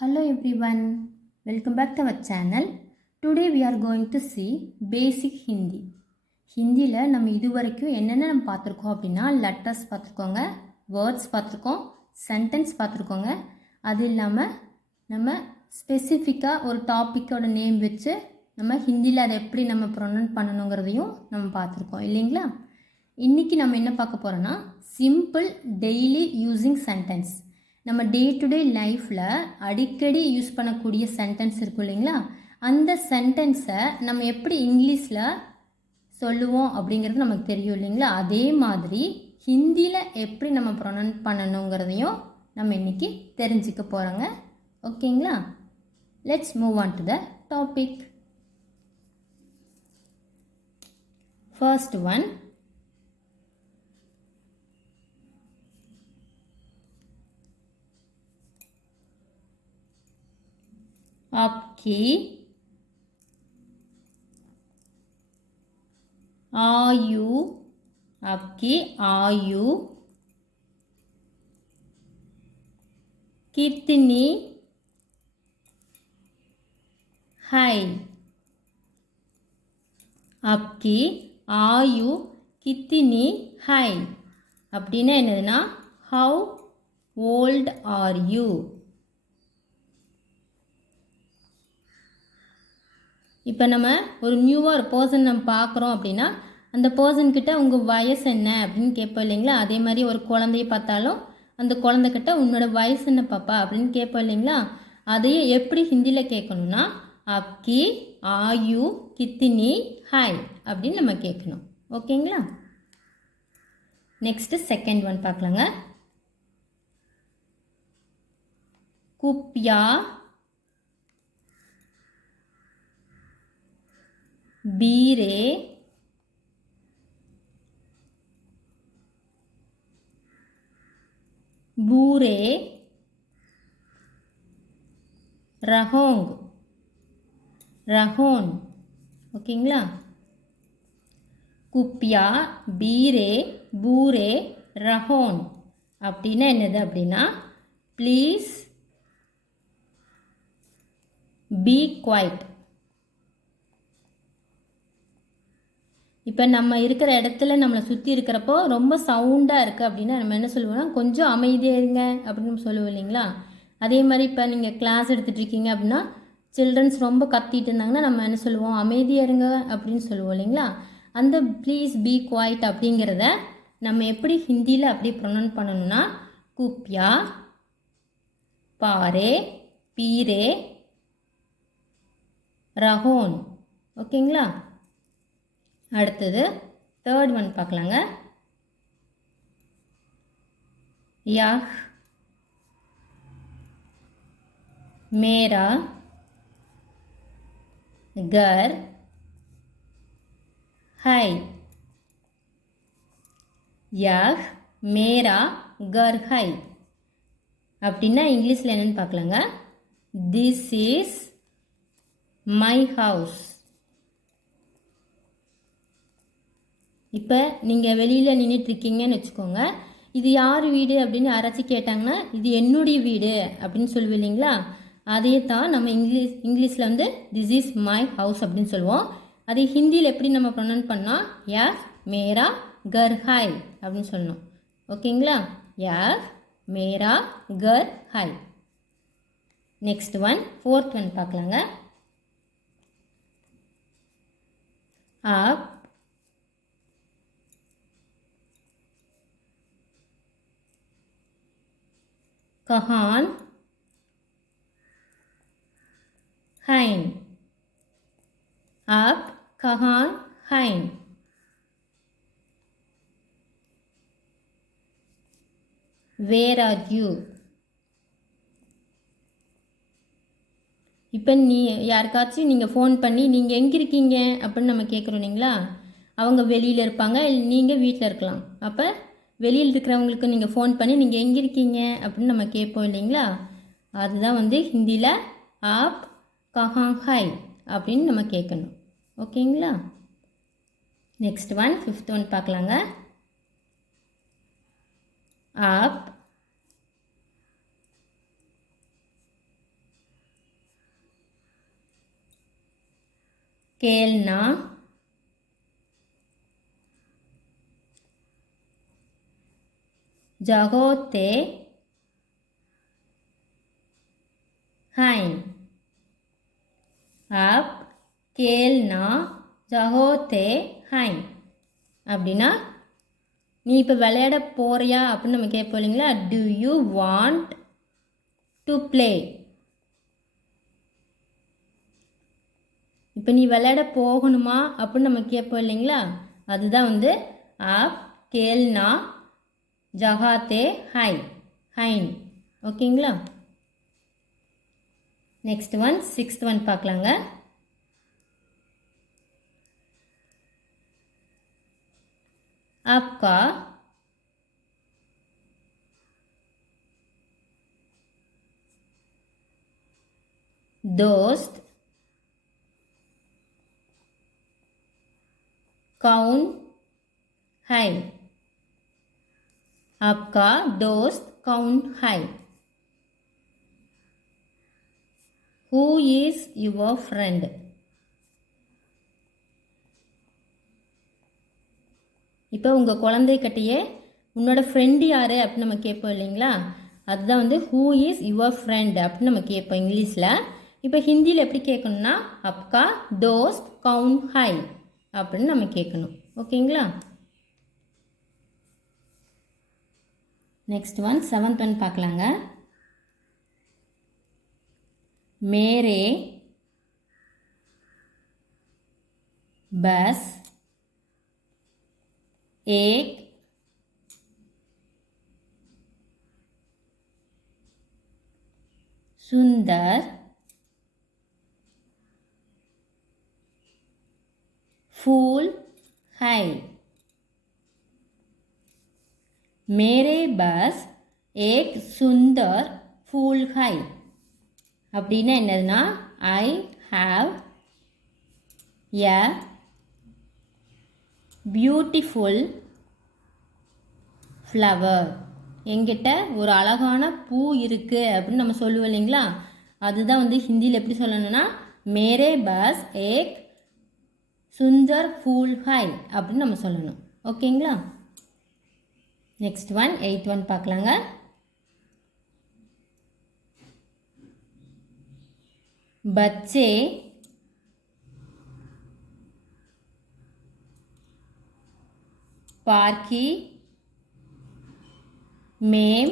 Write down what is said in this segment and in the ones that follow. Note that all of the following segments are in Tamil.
Hello everyone, welcome back to our channel. Today we are going to see basic Hindi. ஹிந்தியில் நம்ம இதுவரைக்கும் என்னென்ன நம்ம பார்த்துருக்கோம் அப்படின்னா லெட்டர்ஸ் பார்த்துருக்கோங்க, வேர்ட்ஸ் பார்த்துருக்கோம், சென்டென்ஸ் பார்த்துருக்கோங்க. அது இல்லாமல் நம்ம ஸ்பெசிஃபிக்காக ஒரு டாப்பிக்கோட நேம் வச்சு நம்ம ஹிந்தியில் அதை எப்படி நம்ம ப்ரொனவுன்ஸ் பண்ணணுங்கிறதையும் நம்ம பார்த்துருக்கோம் இல்லைங்களா. இன்றைக்கி நம்ம என்ன பார்க்க போகிறோன்னா சிம்பிள் டெய்லி யூஸிங் சென்டென்ஸ். நம்ம டே டு டே லைஃப்பில் அடிக்கடி யூஸ் பண்ணக்கூடிய சென்டென்ஸ் இருக்கும் இல்லைங்களா, அந்த சென்டென்ஸை நம்ம எப்படி இங்கிலீஷில் சொல்லுவோம் அப்படிங்கிறது நமக்கு தெரியும் இல்லைங்களா. அதே மாதிரி ஹிந்தியில் எப்படி நம்ம ப்ரொனவுன்ஸ் பண்ணணுங்கிறதையும் நம்ம இன்றைக்கி தெரிஞ்சுக்க போகிறோங்க. ஓகேங்களா, let's move on to the topic. First one, आपकी आयु, आपकी आयु कितनी है? आपकी आयु कितनी है அப்படின்னா என்னதுன்னா how old are you. இப்போ நம்ம ஒரு நியூவாக ஒரு பர்சன் நம்ம பார்க்குறோம் அப்படின்னா அந்த பர்சன்கிட்ட உங்கள் வயசு என்ன அப்படின்னு கேட்போம் இல்லைங்களா. அதே மாதிரி ஒரு குழந்தைய பார்த்தாலும் அந்த குழந்தைகிட்ட உன்னோட வயசு என்ன பாப்பா அப்படின்னு கேட்போம் இல்லைங்களா. அதையே எப்படி ஹிந்தியில் கேட்கணும்னா அப்கி ஆயு கித்தினி ஹாய் அப்படின்னு நம்ம கேட்கணும். ஓகேங்களா. நெக்ஸ்ட்டு செகண்ட் ஒன் பார்க்கலாங்க. குப்யா बीरे बूरे रहोंग रहोन. ஓகேங்களா. குப்பியா பீரே பூரே ரஹோன் அப்படின்னா என்னது அப்படின்னா ப்ளீஸ் பி குவைட். இப்போ நம்ம இருக்கிற இடத்துல நம்மளை சுற்றி இருக்கிறப்போ ரொம்ப சவுண்டாக இருக்குது அப்படின்னா நம்ம என்ன சொல்லுவோம்னா கொஞ்சம் அமைதியாக இருங்க அப்படின்னு சொல்லுவோம் இல்லைங்களா. அதே மாதிரி இப்போ நீங்கள் கிளாஸ் எடுத்துகிட்டு இருக்கீங்க அப்படின்னா சில்ட்ரன்ஸ் ரொம்ப கத்திட்டு இருந்தாங்கன்னா நம்ம என்ன சொல்லுவோம் அமைதியாக இருங்க அப்படின்னு சொல்லுவோம் இல்லைங்களா. அந்த ப்ளீஸ் பி குவைட் அப்படிங்கிறத நம்ம எப்படி ஹிந்தியில் அப்படி ப்ரொனவுன்ஸ் பண்ணணும்னா குப்யா பாரே பீரே ரஹோன். ஓகேங்களா. அடுத்தது தேர்ட் ஒன் பார்க்கலாங்க. யஹ் மேரா கர் ஹை. யஹ் மேரா கர் ஹை அப்படின்னா இங்கிலீஷில் என்னென்னு பார்க்கலாங்க. This is my house. இப்போ நீங்கள் வெளியில் நின்றுட்டுருக்கீங்கன்னு வச்சுக்கோங்க, இது யார் வீடு அப்படின்னு யாராச்சும் கேட்டாங்கன்னா இது என்னுடைய வீடு அப்படின்னு சொல்லுவோம் இல்லைங்களா. அதே தான் நம்ம இங்கிலீஷில் வந்து திஸ் இஸ் மை ஹவுஸ் அப்படின்னு சொல்லுவோம். அதே ஹிந்தியில் எப்படி நம்ம ப்ரொனவுன்ஸ் பண்ணால் யஹ் மேரா கர் ஹை அப்படின்னு சொல்லணும். ஓகேங்களா. யஹ் மேரா கர் ஹை. நெக்ஸ்ட் ஒன் ஃபோர்த் ஒன் பார்க்கலாங்க. ஆப் कहान हैं. आप कहाँ हैं? Where are you? இப்போ யாருக்காச்சும் நீங்கள் ஃபோன் பண்ணி நீங்கள் எங்கே இருக்கீங்க அப்படின்னு நம்ம கேட்குறோம் இல்லைங்களா. அவங்க வெளியில் இருப்பாங்க, நீங்கள் வீட்டில் இருக்கலாம். அப்போ வெளியில் இருக்கிறவங்களுக்கு நீங்கள் ஃபோன் பண்ணி நீங்கள் எங்கே இருக்கீங்க அப்படின்னு நம்ம கேட்போம் இல்லைங்களா. அதுதான் வந்து ஹிந்தியில் ஆப் கஹாங் ஹை அப்படின்னு நம்ம கேட்கணும். ஓகேங்களா. நெக்ஸ்ட் ஒன் ஃபிஃப்த் ஒன் பார்க்கலாங்க. आप खेलना, जगोते हैं। आप खेलना जगोते हैं அப்படின்னா நீ இப்போ விளையாட போறியா அப்படின்னு நம்ம கேட்போம் இல்லைங்களா. To you want to play. இப்போ நீ விளையாட போகணுமா அப்படின்னு நம்ம கேட்போம் இல்லைங்களா. அதுதான் வந்து ஆப் கேல்னா ஜகாத்தே ஹை ஹைன். ஓகேங்களா. நெக்ஸ்ட் ஒன் 6th ஒன் பார்க்கலாங்க. आपका दोस्त कौन है? आपका दोस्त कौन है? Who is your friend? இப்போ உங்கள் குழந்தைகிட்டையே உன்னோட ஃப்ரெண்டு யார் அப்படின்னு நம்ம கேட்போம் இல்லைங்களா. அதுதான் வந்து ஹூ இஸ் யுவர் ஃப்ரெண்ட் அப்படின்னு நம்ம கேட்போம் இங்கிலீஷில். இப்போ ஹிந்தியில் எப்படி கேட்கணும்னா அப்கா தோஸ்த் கவுன் ஹை அப்படின்னு நம்ம கேட்கணும். ஓகேங்களா. நெக்ஸ்ட் ஒன் 7th ஒன் பார்க்கலாங்க. மேரே பஸ் एक सुंदर फूल है. मेरे बस एक सुंदर फूल है அப்படின்னா என்னதுன்னா I have a beautiful flower. என்கிட்ட ஒரு அழகான பூ இருக்குது அப்படின்னு நம்ம சொல்லுவோம் இல்லைங்களா. அதுதான் வந்து ஹிந்தியில் எப்படி சொல்லணும்னா மேரே பஸ் ஏக் சுந்தர் ஃபூல் ஹை அப்படின்னு நம்ம சொல்லணும். ஓகேங்களா. நெக்ஸ்ட் ஒன் 8th ஒன் பார்க்கலாங்க. பச்சே पार्की में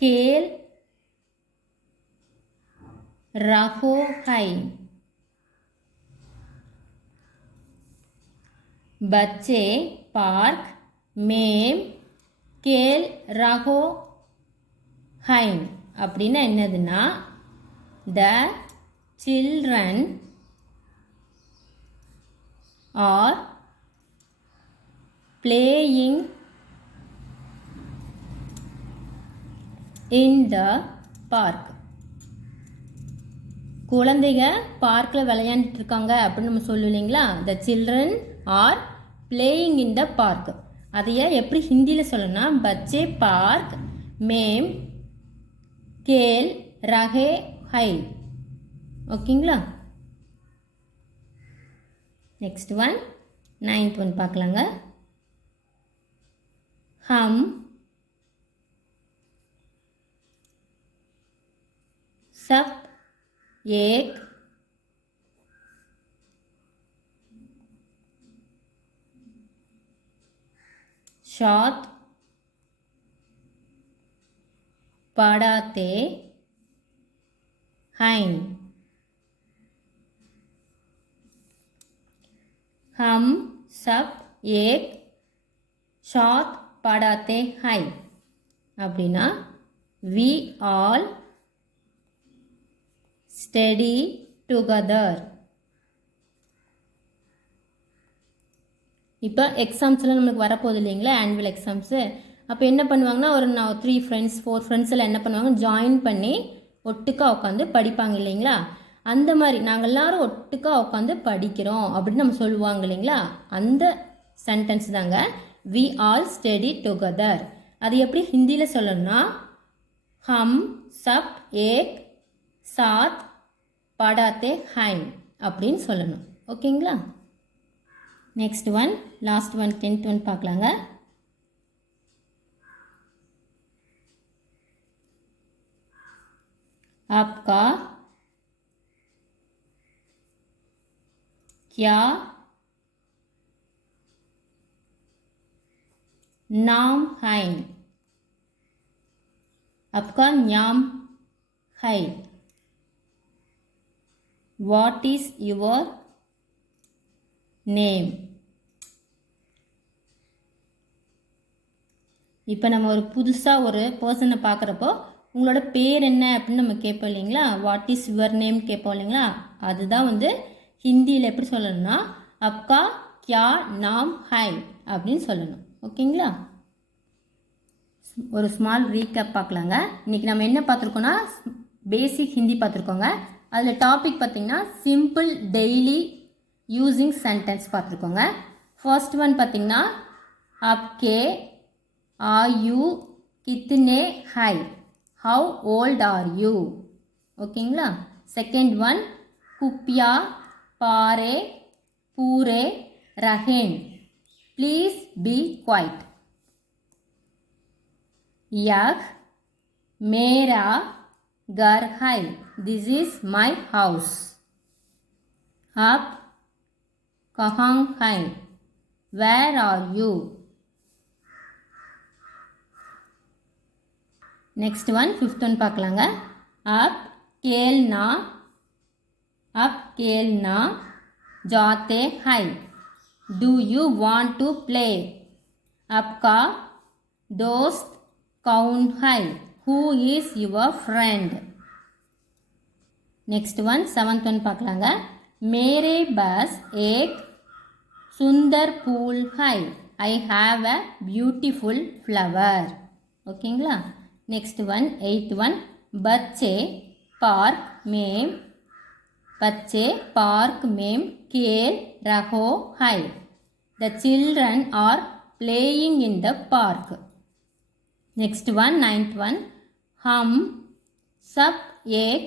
खेल रहो है. बच्चे पार्क में खेल रहो है அப்படின்னா என்னதுன்னா the children are playing in the park. குழந்தைங்க பார்க்கில் விளையாண்டுட்டு இருக்காங்க அப்படின்னு நம்ம சொல்லுவோம் இல்லைங்களா. The children are playing in the park. அதையே எப்படி ஹிந்தியில் சொல்லணும்னா பச்சே பார்க் மேம் கேல் ரஹே ஹை. ஓகேங்களா. நெக்ஸ்ட் ஒன் 9th ஒன் பார்க்கலாங்க. हम सब एक साथ पढ़ते हैं. हम सब एक साथ पढ़ते हैं அப்படின்னா we all study together. இப்போ எக்ஸாம்ஸ்லாம் நம்மளுக்கு வரப்போகுது இல்லைங்களா, ஆனுவல் எக்ஸாம்ஸு. அப்போ என்ன பண்ணுவாங்கன்னா ஒரு 3 ஃப்ரெண்ட்ஸ் 4 ஃப்ரெண்ட்ஸ் எல்லாம் என்ன பண்ணுவாங்க ஜாயின் பண்ணி ஒட்டுக்கா உட்காந்து படிப்பாங்க இல்லைங்களா. அந்த மாதிரி நாங்கள் எல்லோரும் ஒட்டுக்கா உட்காந்து படிக்கிறோம் அப்படின்னு நம்ம சொல்லுவாங்க இல்லைங்களா. அந்த சென்டென்ஸ் தாங்க வி ஆல் ஸ்டடி டுகெதர். அது எப்படி ஹிந்தியில் சொல்லணும்னா ஹம் சப் ஏக் साथ पढ़ाते हैं அப்படின்னு சொல்லணும். ஓகேங்களா? Next one, last one, 10th one பார்க்கலாங்க. आपका क्या नाम है? आपका नाम है. What is your name? இப்போ நம்ம ஒரு புதுசாக ஒரு பர்சனை பார்க்குறப்போ உங்களோட பேர் என்ன அப்படின்னு நம்ம கேட்போம் இல்லைங்களா, வாட் இஸ் யுவர் நேம் கேட்போம் இல்லைங்களா, அதுதான் வந்து ஹிந்தியில் எப்படி சொல்லணும்னா அப்கா கியா நாம் ஹை அப்படின்னு சொல்லணும். ஓகேங்களா? ஒரு ஸ்மால் ரீகேப் பார்க்கலாங்க. இன்றைக்கி நம்ம என்ன பார்த்துருக்கோன்னா பேசிக் ஹிந்தி பார்த்துருக்கோங்க. அதில் டாபிக் பார்த்திங்கன்னா சிம்பிள் டெய்லி யூஸிங் சென்டென்ஸ் பார்த்துருக்கோங்க. ஃபர்ஸ்ட் ஒன் பார்த்திங்கன்னா அப்கே ஆயு கித்னே ஹை, ஹவு ஓல்ட் ஆர் யூ. ஓகேங்களா? செகண்ட் ஒன் குப்பியா பாரே பூரே ரஹேன், ப்ளீஸ் பி குவைட். யக் மேரா घर है, दिस इज माई हाउस. आप कहाँ हैं, where are you. Next one, fifth one பார்க்கலாங்க. आप खेलना जाते हैं, do you want to play. आपका दोस्त कौन है, who is your friend. Next one, seventh one பார்க்கலாங்க. मेरे पास एक सुंदर फूल है, I have a beautiful flower. ओकेங்களா? नेक्स्ट वन, एट्थ वन, बच्चे पार्क में खेल रहे हैं, the children are playing in the park. Next one, ninth one, हम सब एक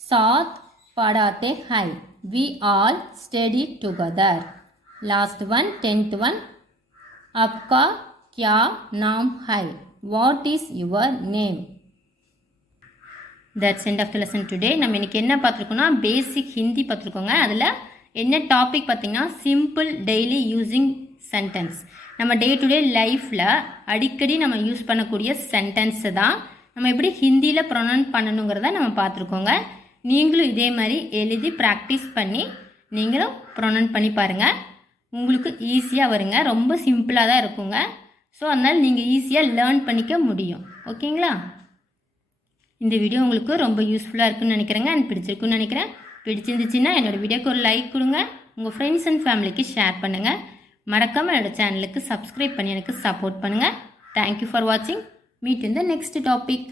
साथ पढ़ाते हैं, we all study together. Last one, 10th one, आपका क्या नाम है, what is your name. that's end of the lesson today. நம்ம இன்னைக்கு என்ன பார்த்துருக்கோம்னா பேசிக் ஹிந்தி பார்த்துருக்கோங்க. அதில் என்ன டாபிக் பார்த்திங்கன்னா சிம்பிள் டெய்லி யூஸிங் சென்டென்ஸ். நம்ம டே டு டே லைஃப்பில் அடிக்கடி நம்ம யூஸ் பண்ணக்கூடிய சென்டென்ஸை தான் நம்ம எப்படி ஹிந்தியில் ப்ரொனவுன்ஸ் பண்ணணுங்கிறத நம்ம பார்த்துருக்கோங்க. நீங்களும் இதே மாதிரி எழுதி ப்ராக்டிஸ் பண்ணி நீங்களும் ப்ரொனவுன்ஸ் பண்ணி பாருங்கள். உங்களுக்கு ஈஸியாக வருங்க. ரொம்ப சிம்பிளாக தான் இருக்குங்க. ஸோ அதனால் நீங்கள் ஈஸியாக லேர்ன் பண்ணிக்க முடியும். ஓகேங்களா? இந்த வீடியோ உங்களுக்கு ரொம்ப யூஸ்ஃபுல்லாக இருக்குன்னு நினைக்கிறேங்க. அண்ட் பிடிச்சிருக்குன்னு நினைக்கிறேன். பிடிச்சிருந்துச்சுன்னா என்னோடய வீடியோக்கு ஒரு லைக் கொடுங்க. உங்கள் ஃப்ரெண்ட்ஸ் அண்ட் ஃபேமிலிக்கு ஷேர் பண்ணுங்கள். மறக்காமல் என்னோடய சேனலுக்கு சப்ஸ்கிரைப் பண்ணி எனக்கு சப்போர்ட் பண்ணுங்கள். தேங்க்யூ ஃபார் வாட்சிங். Meet in the next topic.